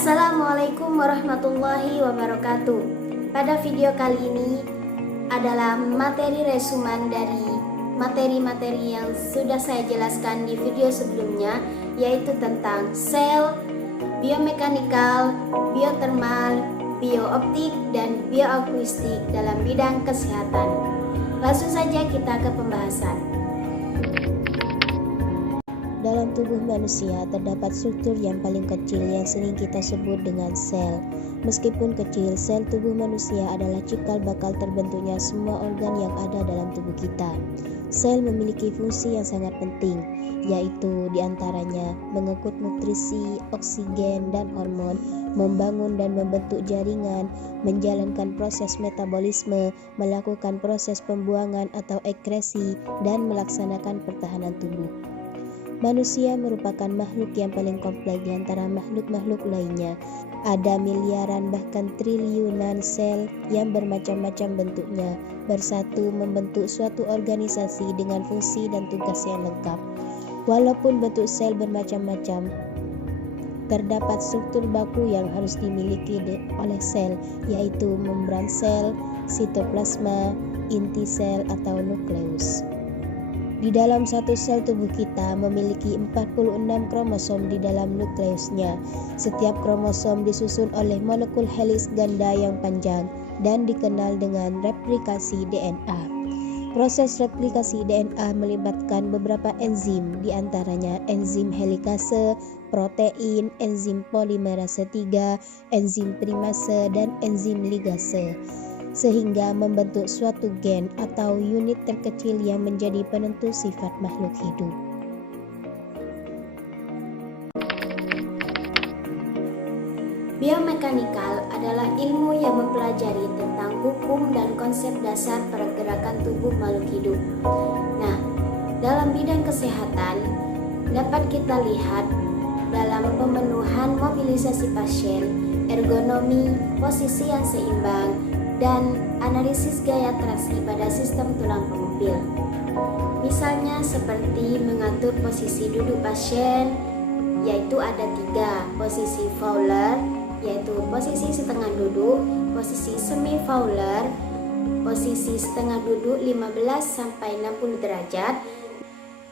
Assalamualaikum warahmatullahi wabarakatuh. Pada video kali ini adalah materi resumen dari materi-materi yang sudah saya jelaskan di video sebelumnya, yaitu tentang sel, biomekanikal, biotermal, biooptik, dan bioakustik dalam bidang kesehatan. Langsung saja kita ke pembahasan. Dalam tubuh manusia terdapat struktur yang paling kecil yang sering kita sebut dengan sel. Meskipun kecil, sel tubuh manusia adalah cikal bakal terbentuknya semua organ yang ada dalam tubuh kita. Sel memiliki fungsi yang sangat penting, yaitu diantaranya mengangkut nutrisi, oksigen, dan hormon, membangun dan membentuk jaringan, menjalankan proses metabolisme, melakukan proses pembuangan atau ekskresi, dan melaksanakan pertahanan tubuh. Manusia merupakan makhluk yang paling kompleks di antara makhluk-makhluk lainnya. Ada miliaran bahkan triliunan sel yang bermacam-macam bentuknya, bersatu membentuk suatu organisasi dengan fungsi dan tugas yang lengkap. Walaupun bentuk sel bermacam-macam, terdapat struktur baku yang harus dimiliki oleh sel, yaitu membran sel, sitoplasma, inti sel atau nukleus. Di dalam satu sel tubuh kita memiliki 46 kromosom di dalam nukleusnya. Setiap kromosom disusun oleh molekul heliks ganda yang panjang dan dikenal dengan replikasi DNA. Proses replikasi DNA melibatkan beberapa enzim, di antaranya enzim helikase, protein, enzim polimerase 3, enzim primase, dan enzim ligase, sehingga membentuk suatu gen atau unit terkecil yang menjadi penentu sifat makhluk hidup. Biomekanikal adalah ilmu yang mempelajari tentang hukum dan konsep dasar pergerakan tubuh makhluk hidup. Nah, dalam bidang kesehatan dapat kita lihat dalam pemenuhan mobilisasi pasien, ergonomi, posisi yang seimbang, dan analisis gaya traksi pada sistem tulang pemobil. Misalnya seperti mengatur posisi duduk pasien, yaitu ada 3, posisi Fowler, yaitu posisi setengah duduk, posisi semi Fowler, posisi setengah duduk 15-60 derajat,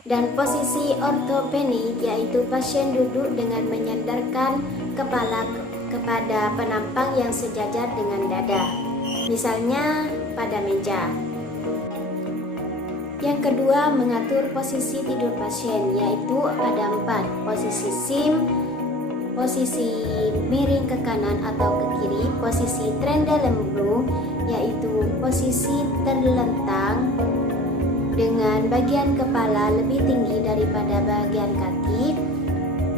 dan posisi ortopenik, yaitu pasien duduk dengan menyandarkan kepala kepada penampang yang sejajar dengan dada, misalnya pada meja. Yang kedua, mengatur posisi tidur pasien, yaitu ada 4, posisi SIM, posisi miring ke kanan atau ke kiri, posisi Trendelenburg, yaitu posisi terlentang dengan bagian kepala lebih tinggi daripada bagian kaki,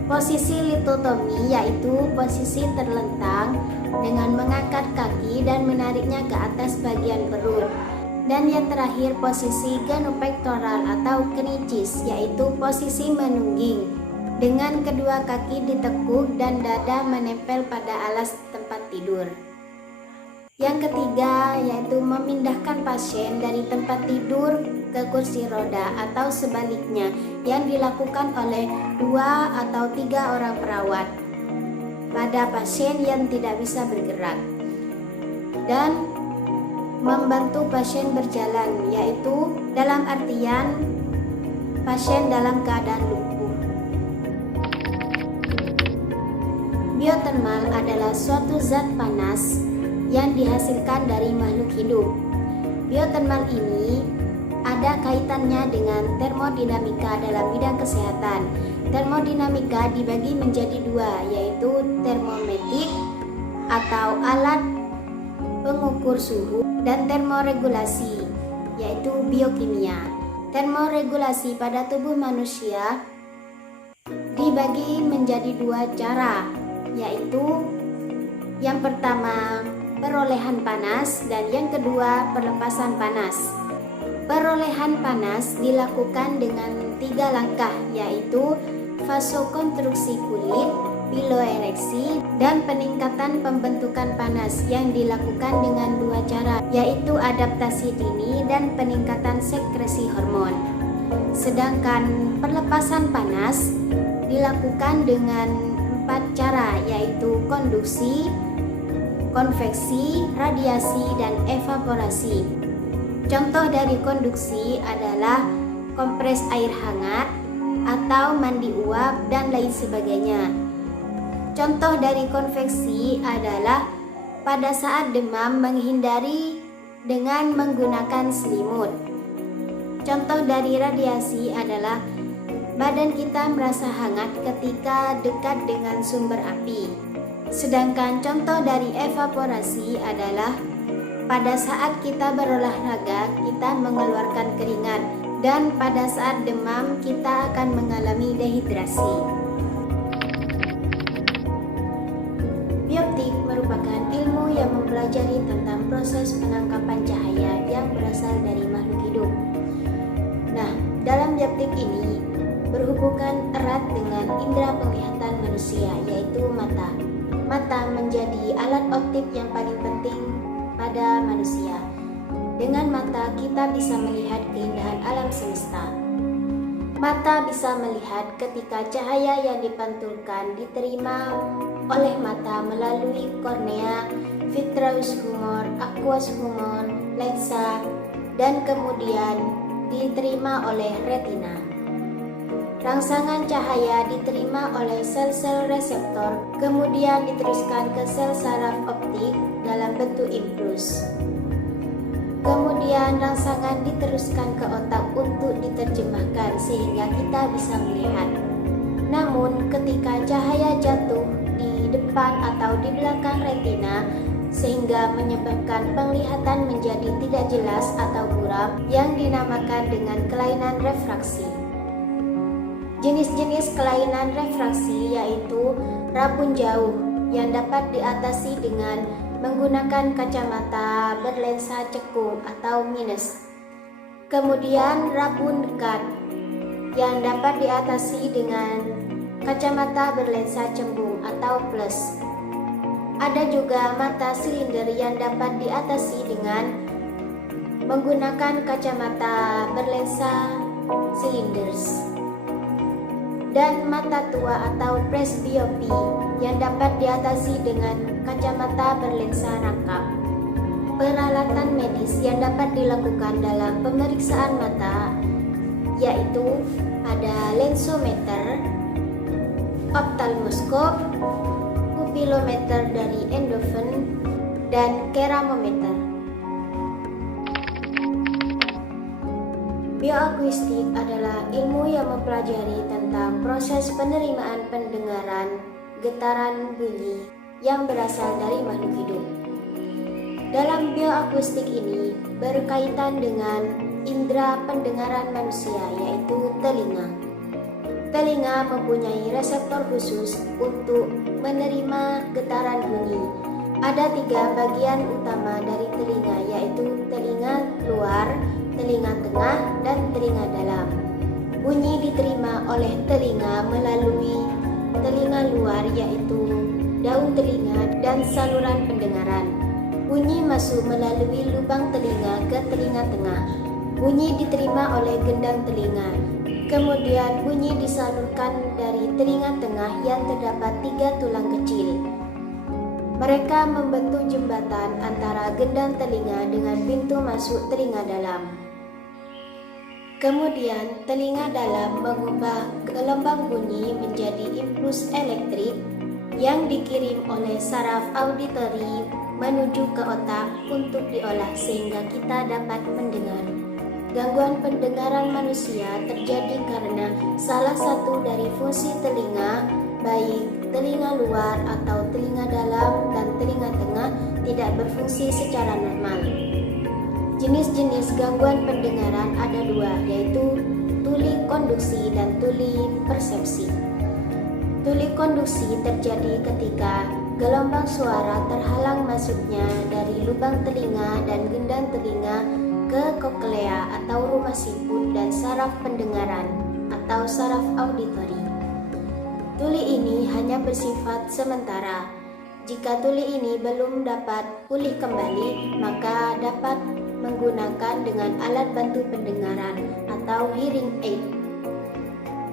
posisi litotomi, yaitu posisi terlentang dengan mengangkat kaki dan menariknya ke atas bagian perut. Dan yang terakhir, posisi genupectoral atau knicis, yaitu posisi menungging dengan kedua kaki ditekuk dan dada menempel pada alas tempat tidur. Yang ketiga, yaitu memindahkan pasien dari tempat tidur ke kursi roda atau sebaliknya, yang dilakukan oleh 2 atau 3 orang perawat pada pasien yang tidak bisa bergerak, dan membantu pasien berjalan, yaitu dalam artian pasien dalam keadaan lumpuh. Biotermal adalah suatu zat panas yang dihasilkan dari makhluk hidup. Biotermal ini ada kaitannya dengan termodinamika dalam bidang kesehatan. Termodinamika dibagi menjadi 2, yaitu termometrik atau alat pengukur suhu, dan termoregulasi, yaitu biokimia. Termoregulasi pada tubuh manusia dibagi menjadi 2 cara, yaitu yang pertama perolehan panas dan yang kedua pelepasan panas. Perolehan panas dilakukan dengan 3 langkah, yaitu vasokonstruksi kulit, piloereksi, dan peningkatan pembentukan panas yang dilakukan dengan 2 cara, yaitu adaptasi dini dan peningkatan sekresi hormon. Sedangkan perlepasan panas dilakukan dengan 4 4 cara, yaitu konduksi, konveksi, radiasi, dan evaporasi. Contoh dari konduksi adalah kompres air hangat atau mandi uap dan lain sebagainya. Contoh dari konveksi adalah pada saat demam menghindari dengan menggunakan selimut. Contoh dari radiasi adalah badan kita merasa hangat ketika dekat dengan sumber api. Sedangkan contoh dari evaporasi adalah pada saat kita berolahraga kita mengeluarkan keringat, dan pada saat demam kita akan mengalami dehidrasi. Bioptik merupakan ilmu yang mempelajari tentang proses penangkapan cahaya yang berasal dari makhluk hidup. Nah, dalam bioptik ini berhubungan erat dengan indera penglihatan manusia, yaitu mata. Mata menjadi alat optik yang paling penting pada manusia. Dengan mata kita bisa melihat keindahan alam semesta. Mata bisa melihat ketika cahaya yang dipantulkan diterima oleh mata melalui kornea, vitreous humor, aqueous humor, lensa, dan kemudian diterima oleh retina. Rangsangan cahaya diterima oleh sel-sel reseptor, kemudian diteruskan ke sel saraf optik dalam bentuk impuls. Kemudian rangsangan diteruskan ke otak untuk diterjemahkan sehingga kita bisa melihat. Namun ketika cahaya jatuh di depan atau di belakang retina sehingga menyebabkan penglihatan menjadi tidak jelas atau buram yang dinamakan dengan kelainan refraksi. Jenis-jenis kelainan refraksi yaitu rabun jauh yang dapat diatasi dengan menggunakan kacamata berlensa cekung atau minus. Kemudian rabun dekat yang dapat diatasi dengan kacamata berlensa cembung atau plus. Ada juga mata silinder yang dapat diatasi dengan menggunakan kacamata berlensa silinders. Dan mata tua atau presbiopi yang dapat diatasi dengan kacamata berlensa rangkap. Peralatan medis yang dapat dilakukan dalam pemeriksaan mata yaitu ada lensometer, optalmoskop, pupilometer dari endofen, dan keramometer. Bioakustik adalah ilmu yang mempelajari tentang proses penerimaan pendengaran getaran bunyi yang berasal dari makhluk hidup. Dalam bioakustik ini berkaitan dengan indera pendengaran manusia, yaitu telinga. Telinga mempunyai reseptor khusus untuk menerima getaran bunyi. Ada 3 bagian utama dari telinga, yaitu telinga luar, telinga tengah, dan telinga dalam. Bunyi diterima oleh telinga melalui telinga luar, yaitu daun telinga dan saluran pendengaran. Bunyi masuk melalui lubang telinga ke telinga tengah. Bunyi diterima oleh gendang telinga. Kemudian bunyi disalurkan dari telinga tengah yang terdapat 3 tulang kecil. Mereka membentuk jembatan antara gendang telinga dengan pintu masuk telinga dalam. Kemudian telinga dalam mengubah gelombang bunyi menjadi impuls elektrik yang dikirim oleh saraf auditori menuju ke otak untuk diolah sehingga kita dapat mendengar. Gangguan pendengaran manusia terjadi karena salah satu dari fungsi telinga, baik telinga luar atau telinga dalam dan telinga tengah, tidak berfungsi secara normal. Jenis-jenis gangguan pendengaran ada 2, yaitu tuli konduksi dan tuli persepsi. Tuli konduksi terjadi ketika gelombang suara terhalang masuknya dari lubang telinga dan gendang telinga ke koklea atau rumah siput dan saraf pendengaran atau saraf auditori. Tuli ini hanya bersifat sementara. Jika tuli ini belum dapat pulih kembali, maka dapat menggunakan dengan alat bantu pendengaran atau hearing aid.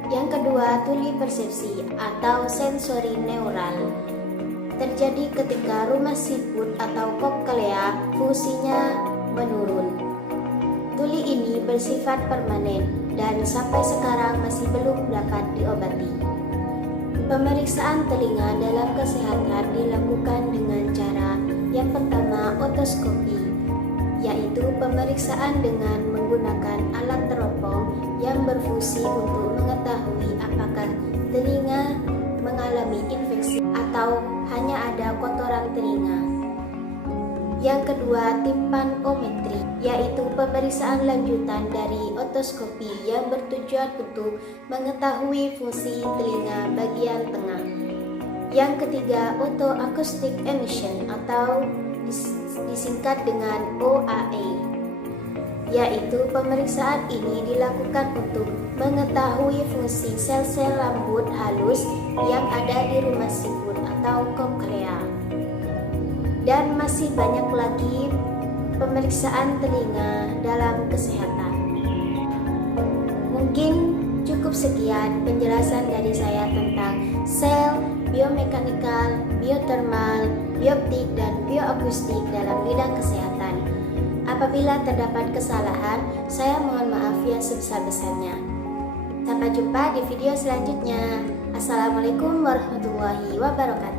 Yang kedua, tuli persepsi atau sensori neural. Terjadi ketika rumah siput atau koklea fungsinya menurun. Tuli ini bersifat permanen dan sampai sekarang masih belum dapat diobati. Pemeriksaan telinga dalam kesehatan dilakukan dengan cara yang pertama otoskopi, yaitu pemeriksaan dengan menggunakan alat teropong yang berfungsi untuk mengetahui apakah telinga mengalami infeksi atau hanya ada kotoran telinga. Yang kedua, timpanometri, yaitu pemeriksaan lanjutan dari otoskopi yang bertujuan untuk mengetahui fungsi telinga bagian tengah. Yang ketiga, otoakustik emission atau disingkat dengan OAE, yaitu pemeriksaan ini dilakukan untuk mengetahui fungsi sel-sel rambut halus yang ada di rumah siput atau koklea. Dan masih banyak lagi pemeriksaan telinga dalam kesehatan. Mungkin cukup sekian penjelasan dari saya tentang sel, biomekanikal, biotermal, bioptik, dan bioakustik dalam bidang kesehatan. Apabila terdapat kesalahan, saya mohon maaf yang sebesar-besarnya. Sampai jumpa di video selanjutnya. Assalamualaikum warahmatullahi wabarakatuh.